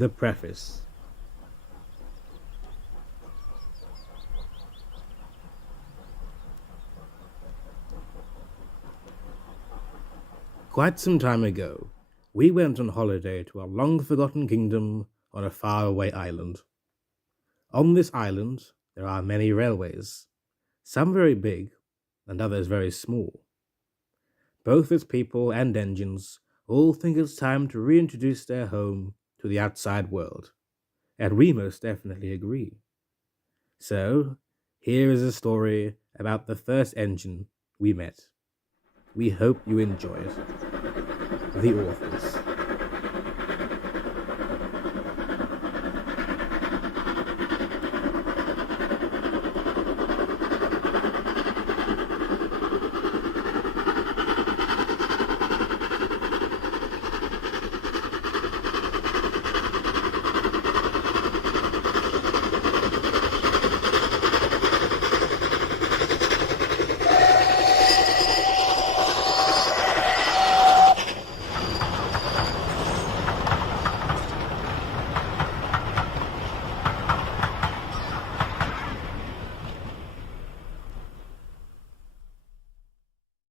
The Preface. Quite some time ago, we went on holiday to a long-forgotten kingdom on a faraway island. On this island, there are many railways, some very big and others very small. Both its people and engines all think it's time to reintroduce their home to the outside world, and we most definitely agree. So, here is a story about the first engine we met. We hope you enjoy it. The Authors.